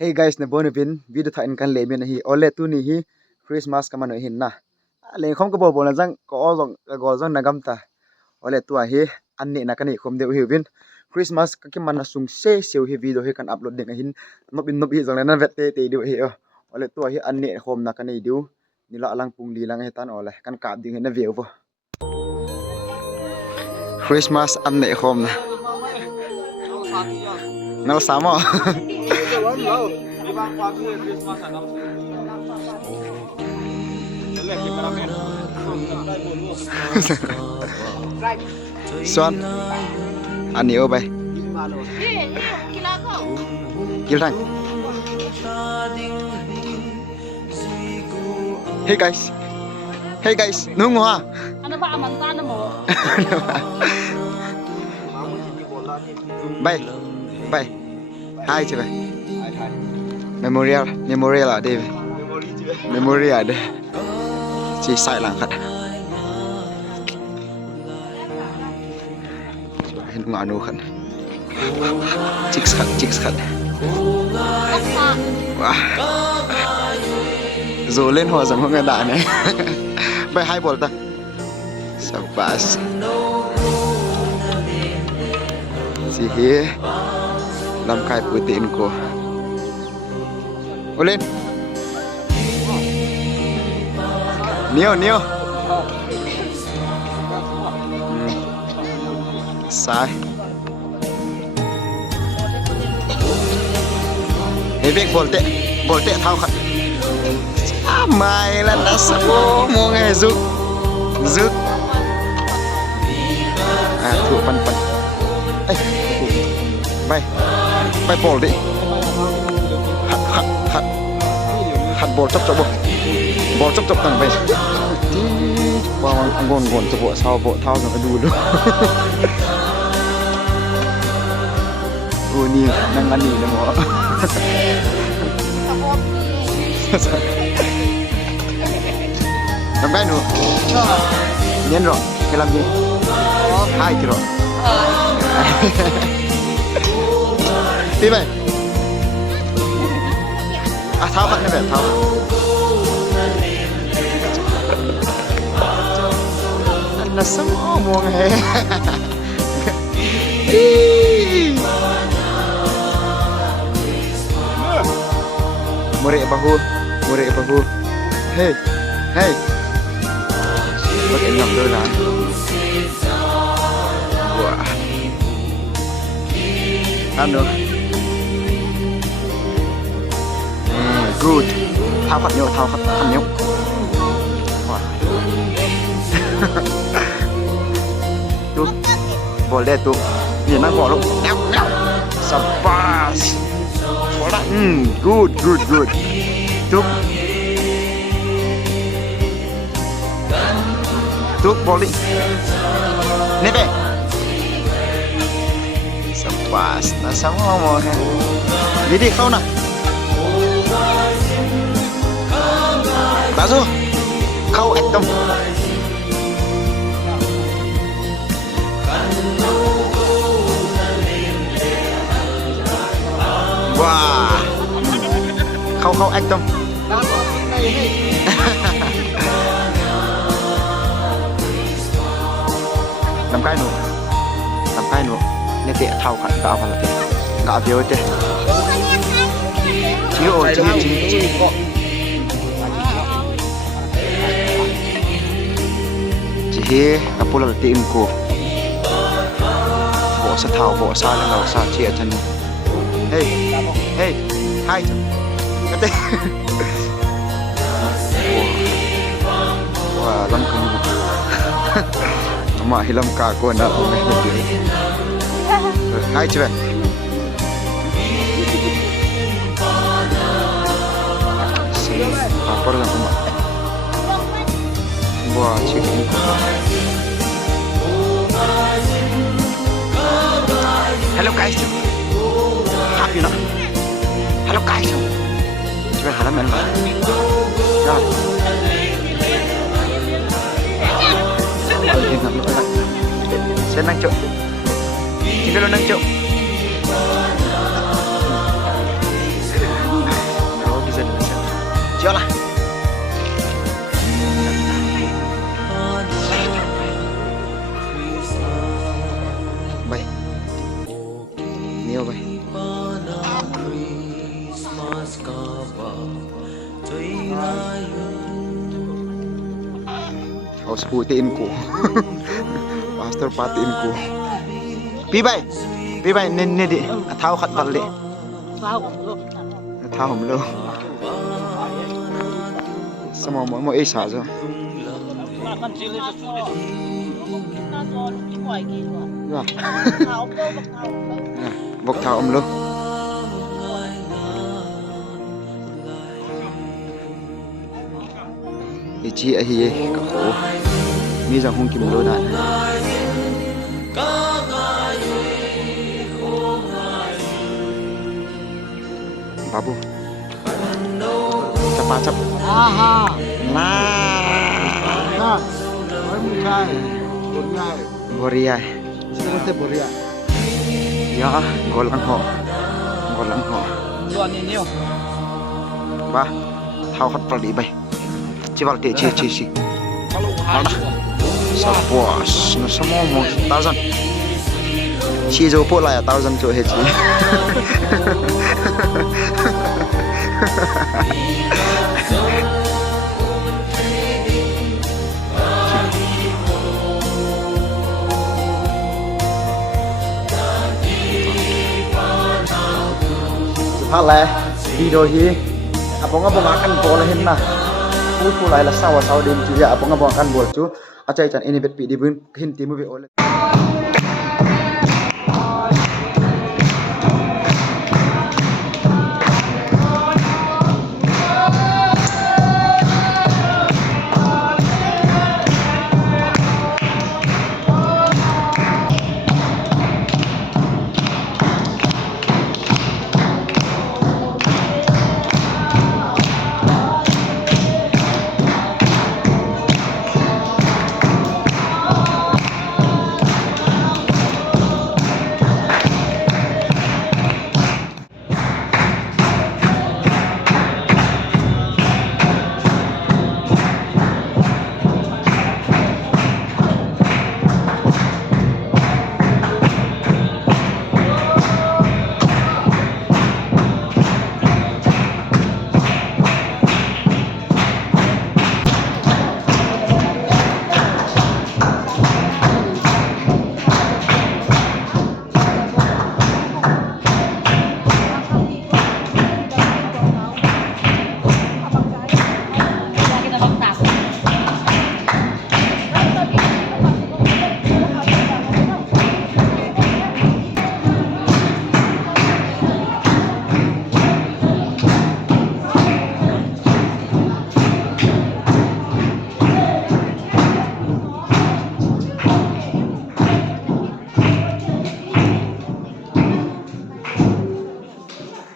Hey guys, na bon vin video tha in kan le min hi ole tu ni hi Christmas ka man hin na le khom ka bo bo na jang ko ong go jang na gam ta ole tu a hi an ni na kan ni khom de hi vin Christmas ka ki man na sung se seu hi video hi kan upload ding hin no bin no bi jang na vet te du hi ole tu a hi an ni khom na kan ni du ni la lang pung li lang he tan ole kan ka ding na view bo Christmas an ni khom na ngal samo Son anh yêu bay kêu thằng hey guys nung hoa ano ba amantan mo bay hai chị bay memorial ở đây memorial ở đây chỉ sai làng khát hình ngọn nụ khát chích khát wow rồi lên hòa giảm không nghe đại này bay hai bộ ta sabas si hi làm cái protein cô ô lên nhiều sai cái việc bol tệ thao khát mày là đã sắp mua nghe rực thử phần bay bol đi hạt bol chọc tầng bay vào ngồn cho bộ sau bộ thao rồi phải đu luôn nih nang ani na mo làm cái nữa nhấn rồi cái làm gì hai kilo đi vậy tháo bạn này về tháo là sống mua nghe Murek bahu hey pakai ngap dulu lah wah anu good thao khát nhậu wah tuh boleh tuh ini nak bolong sabas good tuk boli nebe sabas na sama mo jadi kau na bazo kau ekdom wah kau ekdom làm cái nữa nên tiện thao khẩn cao vào là tiện cả phiếu thế chiếu ổn chi chỉ là phụ là tiện của bộ sát thảo bộ sa là nào sa chia thân hey hai cái tên wow lăng cưng mà hilam cả cô na hôm nay hai chưa apa dengan emak wah cik hello guys happy nak hello guys coba halam kan ya saya nang cok kita lo nang cok House putiin ko. Pastor patiin ko. Pi bay nên đi thao khát vật đi. Thao hầm luôn. Sao mà mỗi ít xả rồi. Bọc thao ông luôn. Thì chị ấy thì có khổ. Mi rằng không kìm luôn này. Babu. Cepat. Aha. Nah. Nah. Boria. Boria. Seperti Boria. Ya, golang ho. Tuan ini. Ba, thao khát vào đi bay. Chỉ vào để chi. Đó. Sapos, nó semua mau 1000. Chi jo po lại 1000 cho hết chi. Hal le video hi abong akan bola hin na pu lai la sawa dim chu ya abong akan bol chu achai chan ini bet pi di bun hin timu be ole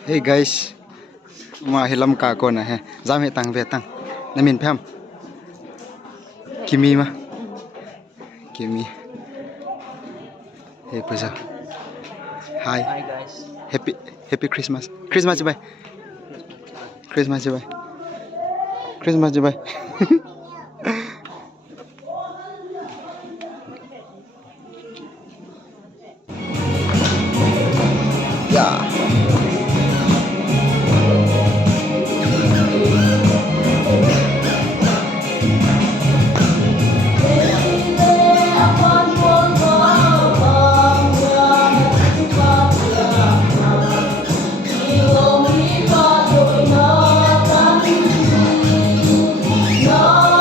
Hey guys, ma hilam ka ko na he. Jam he tang ve tang. Namin pham. Kimi ma. Kimi. Hey puja. Hi. Hi guys. Happy Christmas. Christmas bye. Christmas bye. Christmas bye. Ya. No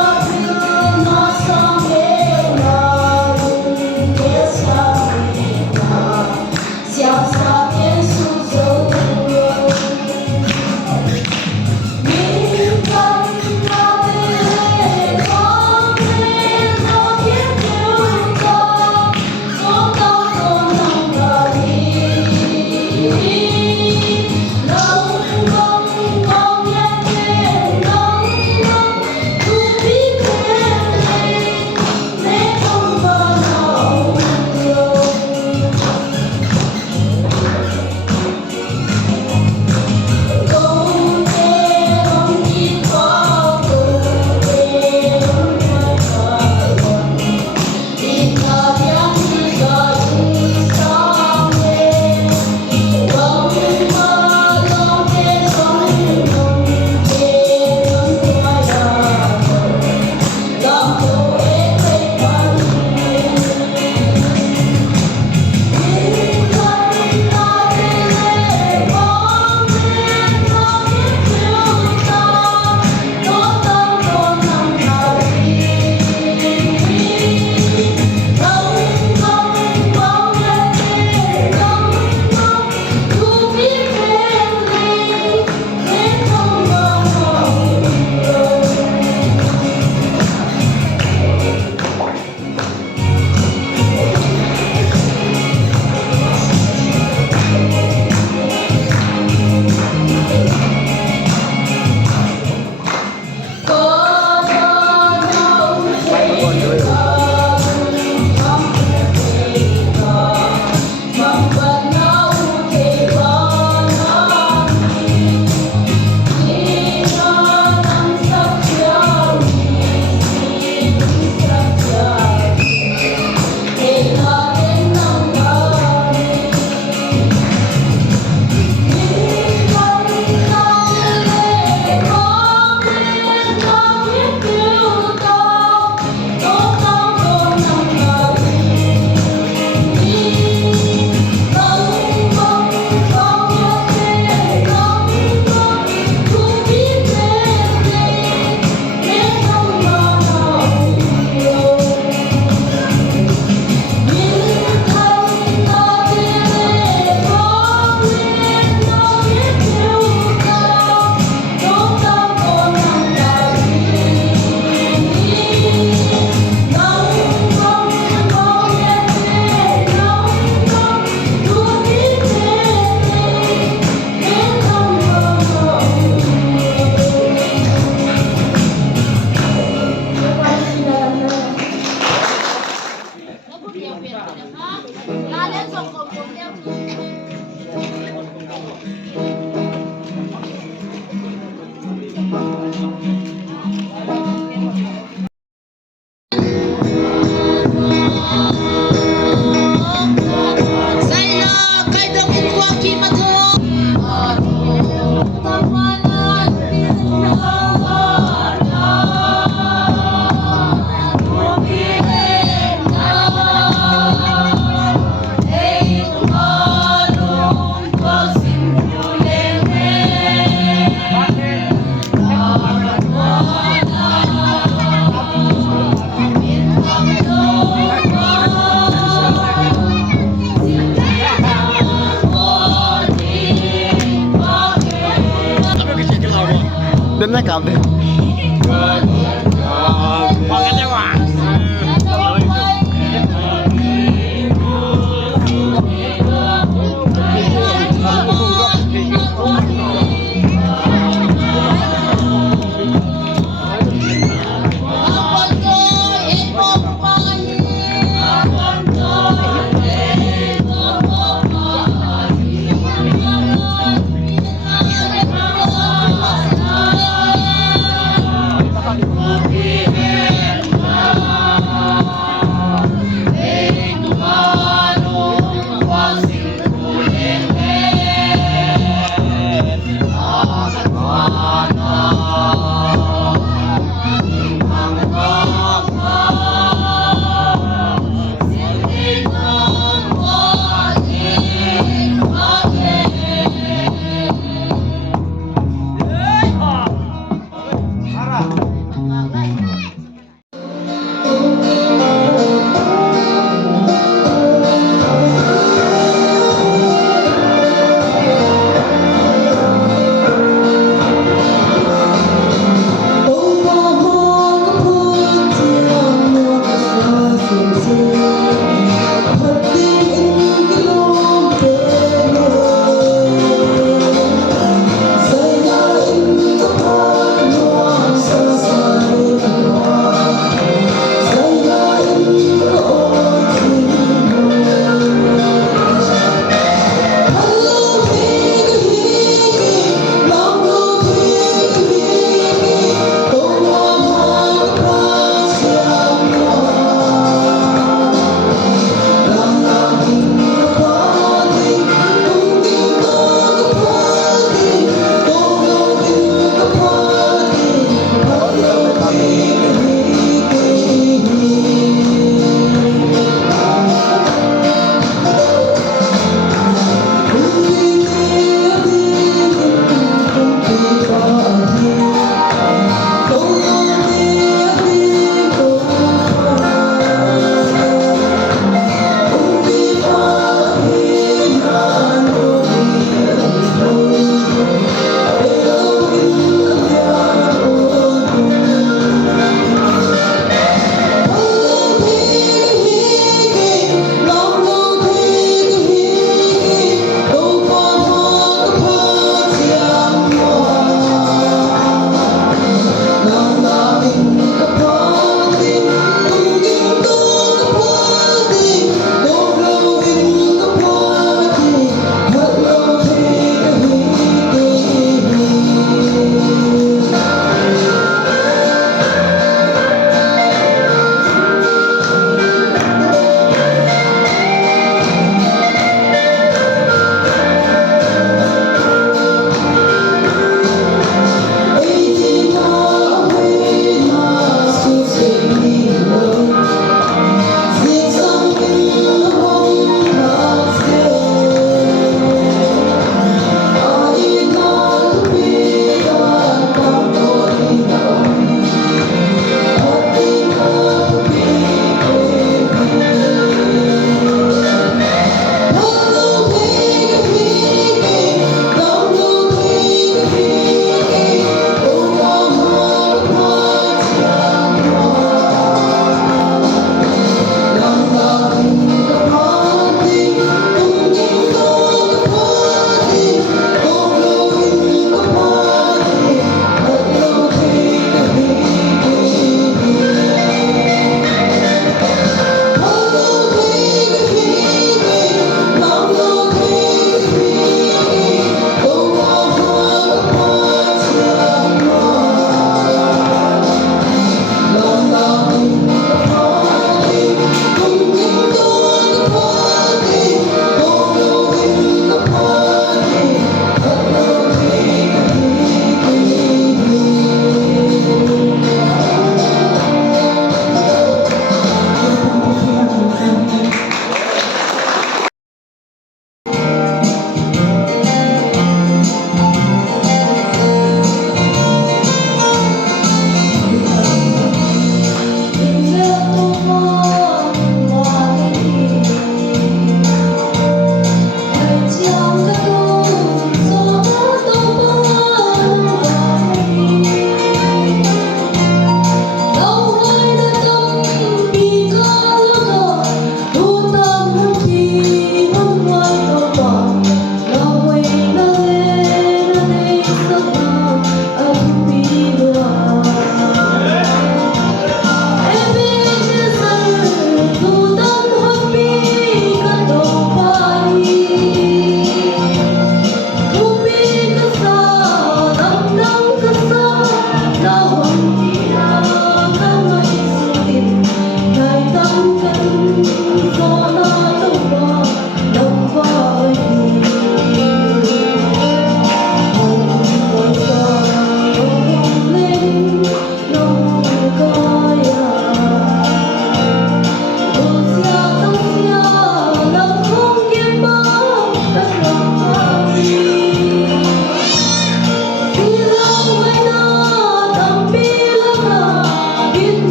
đến nhá cảm thấy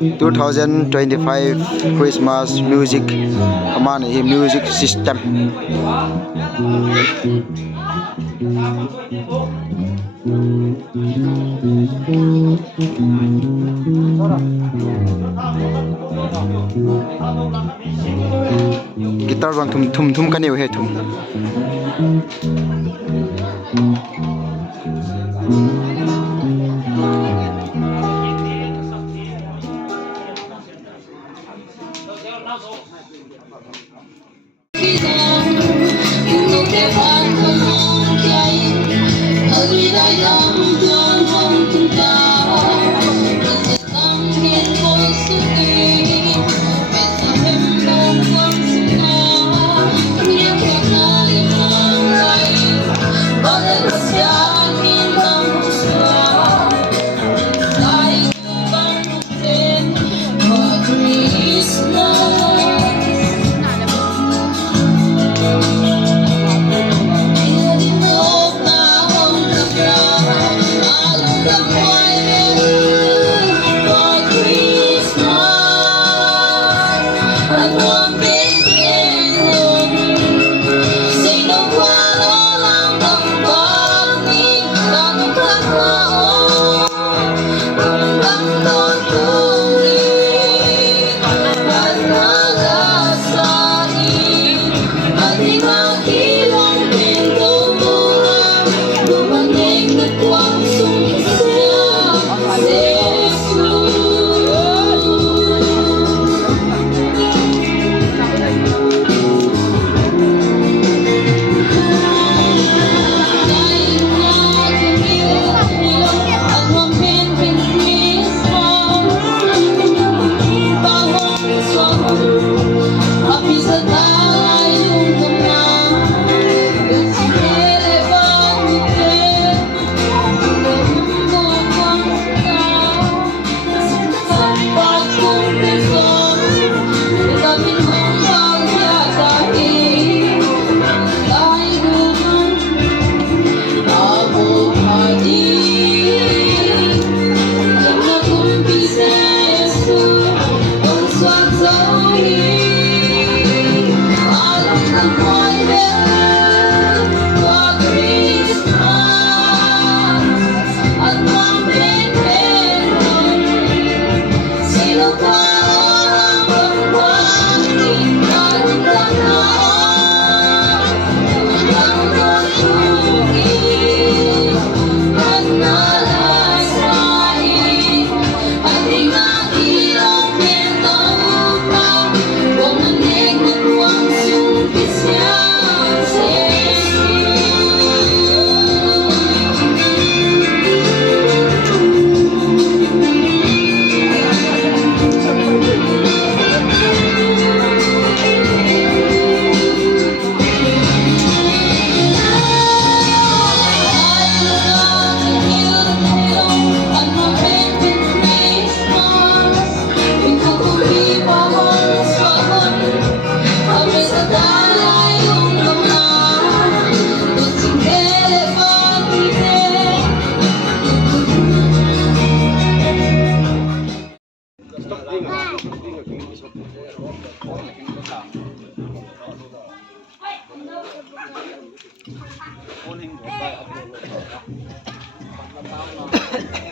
2025 Christmas music kaman hi music system gitar bang thum kan he thum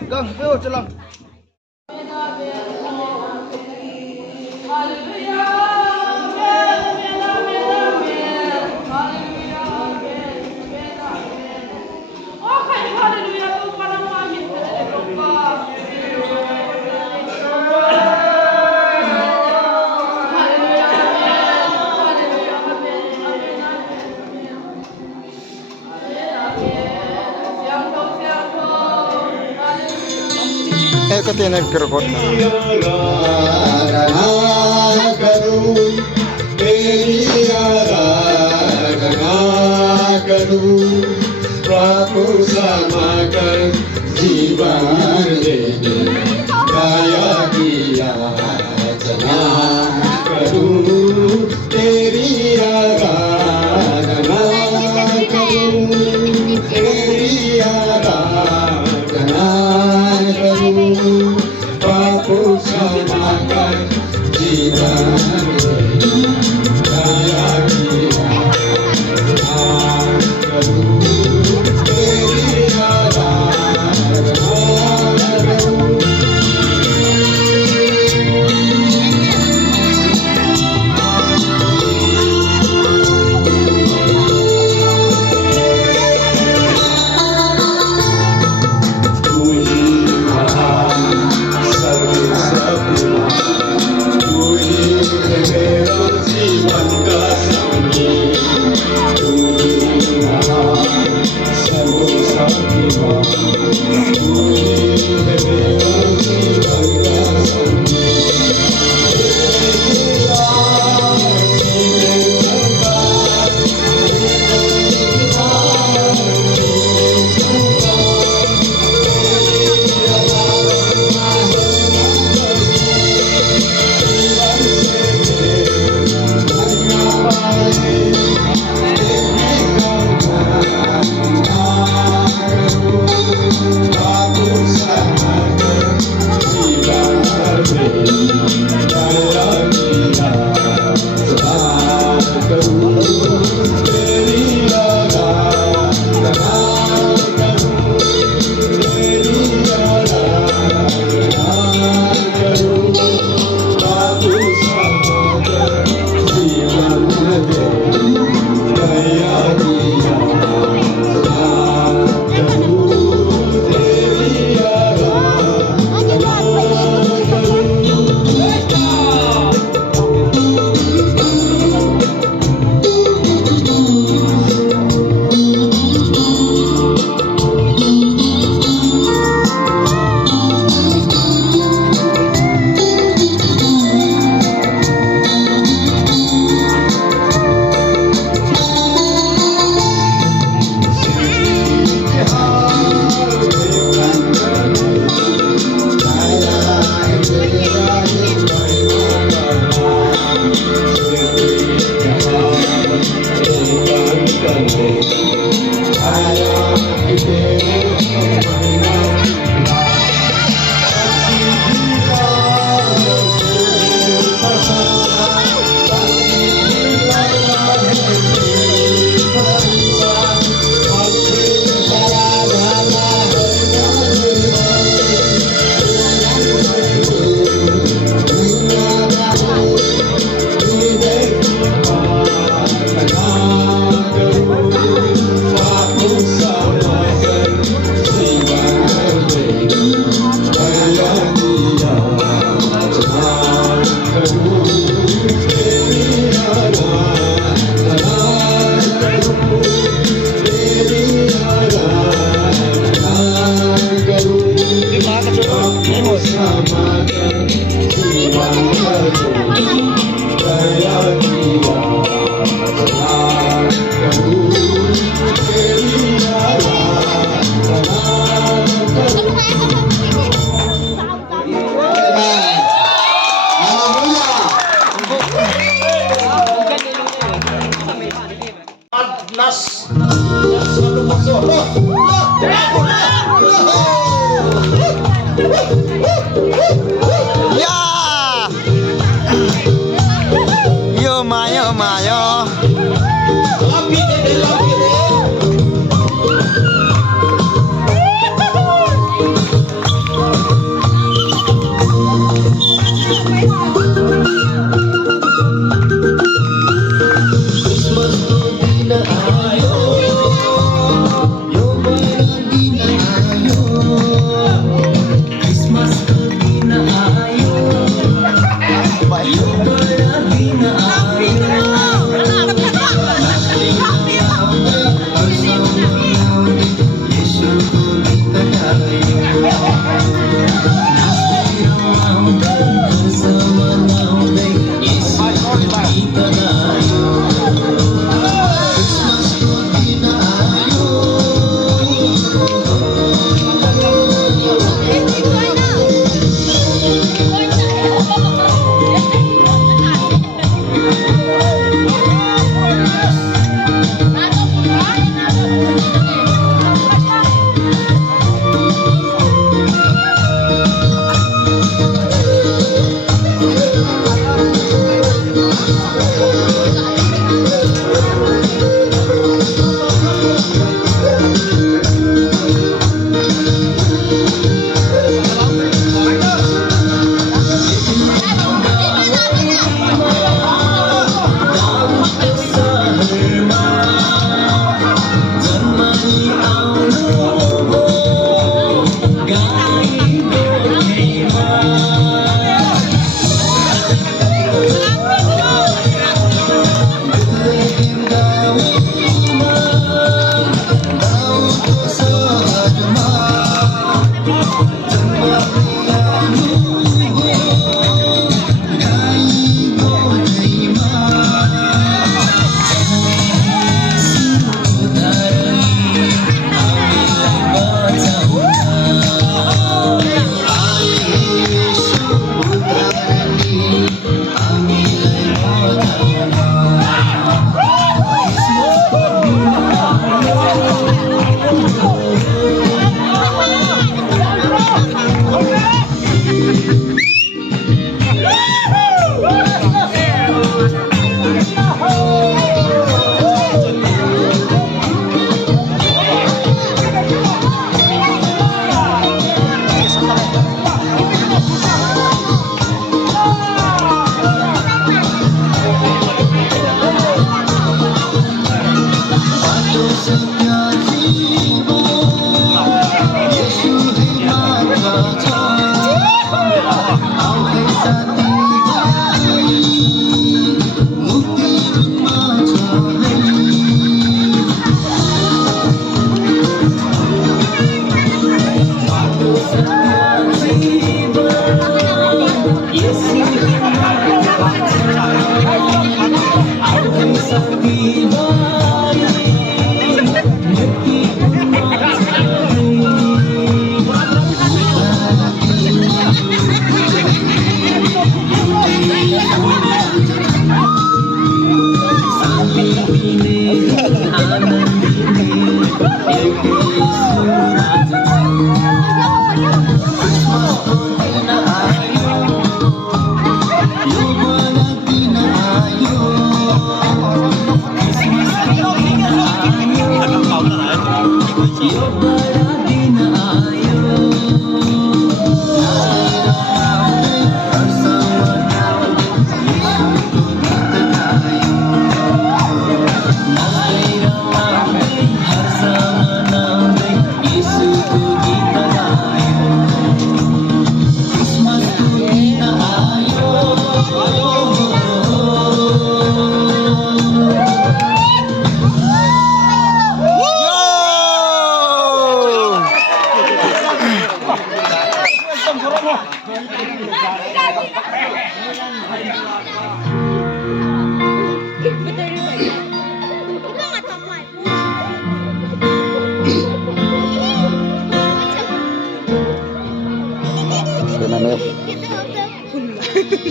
gang pyo chalang kate nagkaroon Prabu samakan jiwa ini kaya dia tenang kadu teri aradana kadu teri aradana kadu Prabu samakan Haleluya.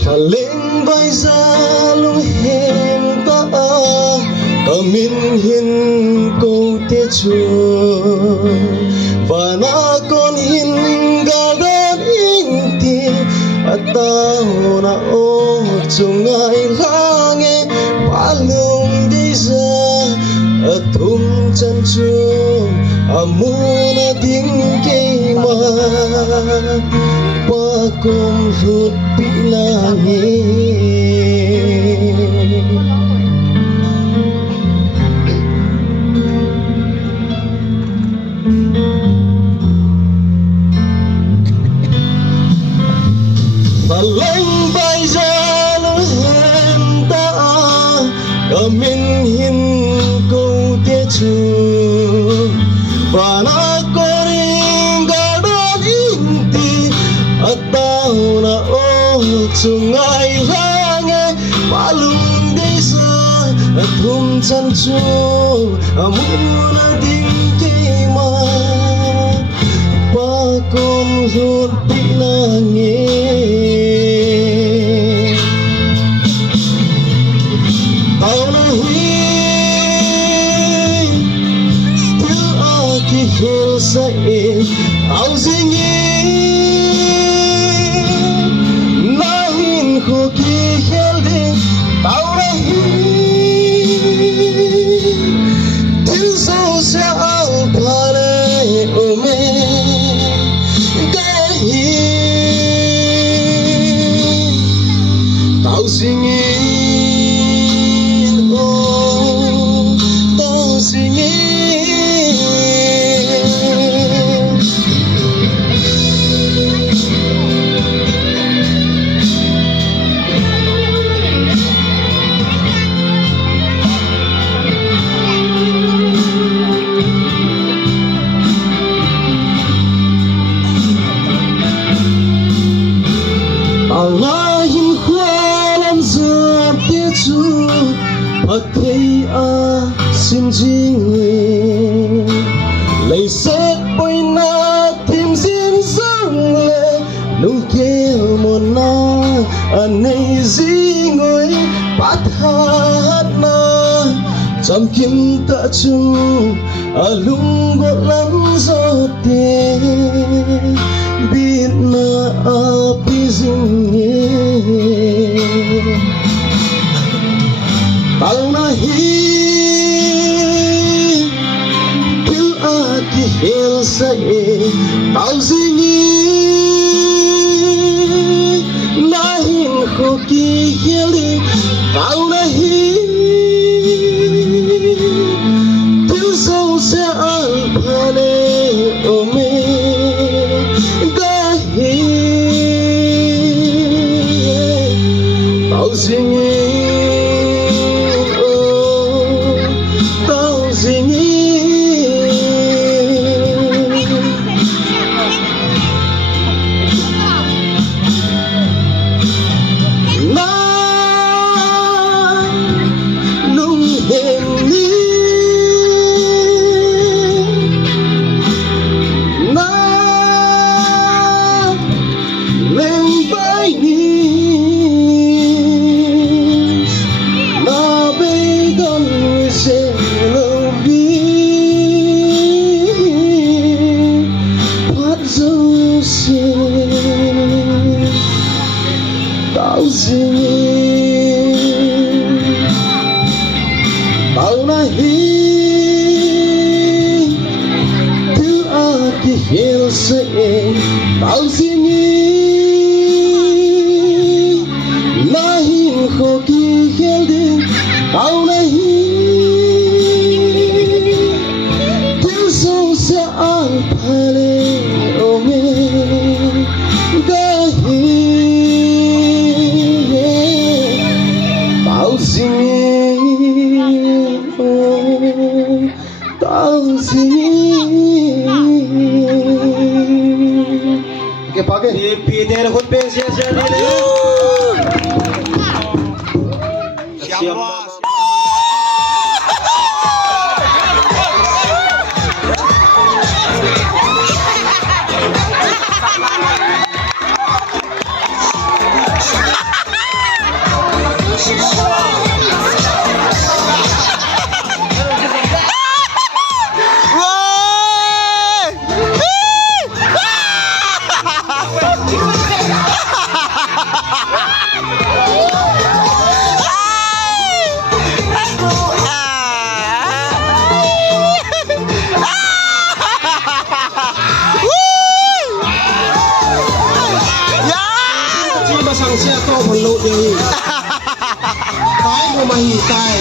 Saling bay ra lung hiền ta min hin câu tê chua và na con hin ga đan in ti ta na o chung ai la nghe ba lung đi ra thum chân chu amuna ding ke ma pa kum hut pilangi Balang bay ra lo hen ta min hin câu tia chu và na koring ga đan in ti atau na o chung ai la nghe ba lung đi sa thum chan chu amuna ding ke ma pa kom hut pinangi hil sa e au zingi na hin ko ki hel de tau na hi til so se al pare o me ga hi tau zingi tau zingi Alahin khwalan za tia chu pathei a sim jing le lei set poi na tim zin sang le nung ke mon na anei zingoi pathat na cham kim ta chung alung go lam zo te bit na api zinge tau na hi pil a ki hel sa e tau zingi na hin ko ki heli tau na hi pil so se al phale o me Tao singing, oh, tao singing. Na nung hẹn đi, na lên vai đi. Tao singing, tao nahi tu aki hil se, tao singing, nahi khoki hil din, tao nahi tu so se al phale ome gahi. Tao singing, oh, tao singing. Okay, pagi. Peter khut peng sia sia ni le. Siap bos. Sang sia to phun lu đi. Cái của mày tai.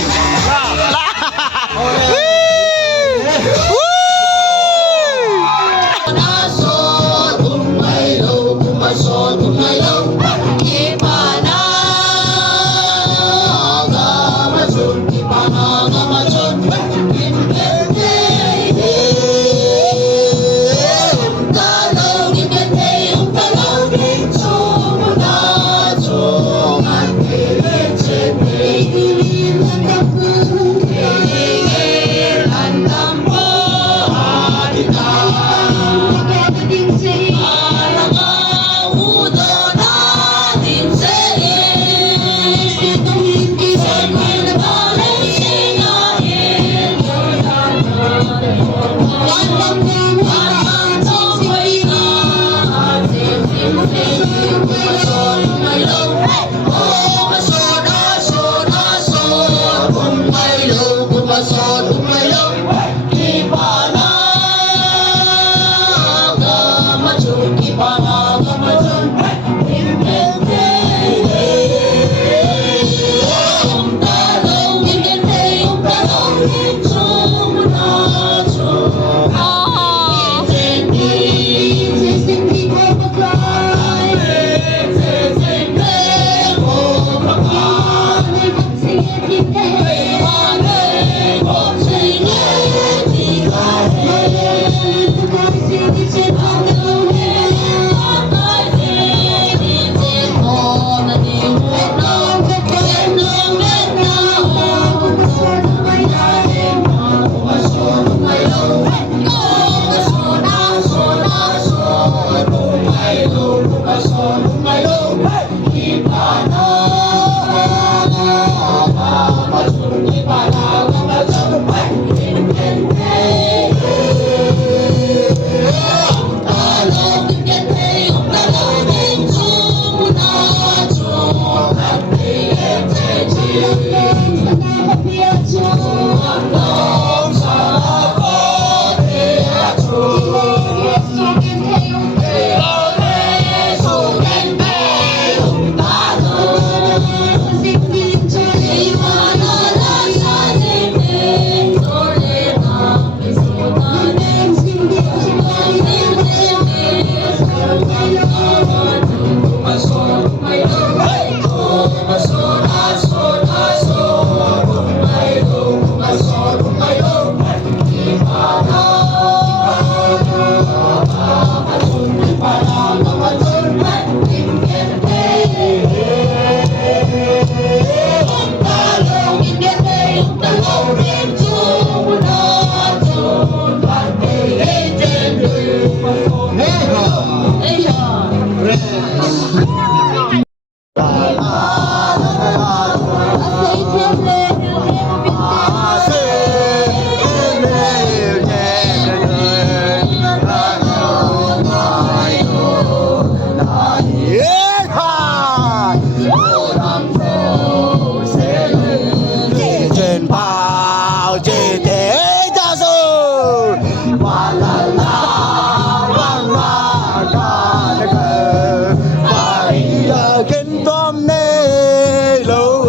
trên bao chỉ thế ta rồi và la la vang la ca nè cơ và giờ kinh tôm nê lâu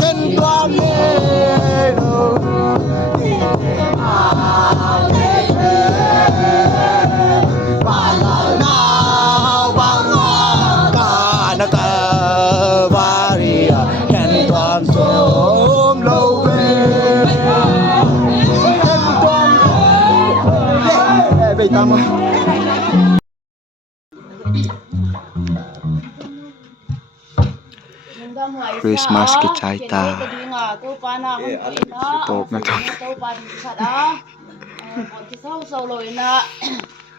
kinh tôm nê lâu và la la vang la ca nè cơ và kinh tôm tôm lâu về kinh tôm về tôm Christmas ke caita top na ton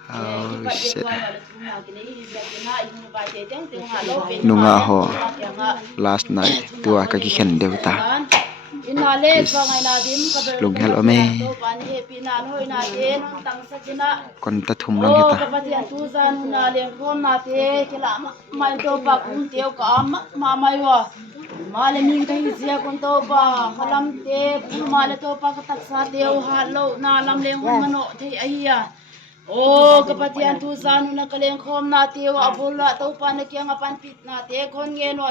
oh shit nunga ho last night tua ka ki khen devta lung hel ome kon ta thum lang heta male ming kai zia kon to ba khalam te pu male to pa ka taksa deu ha lo na lam leng hon mano thei ahia o kapatian tu zanu na kaleng khom na te wa bola to pa na kyang apan pit na te kon nge no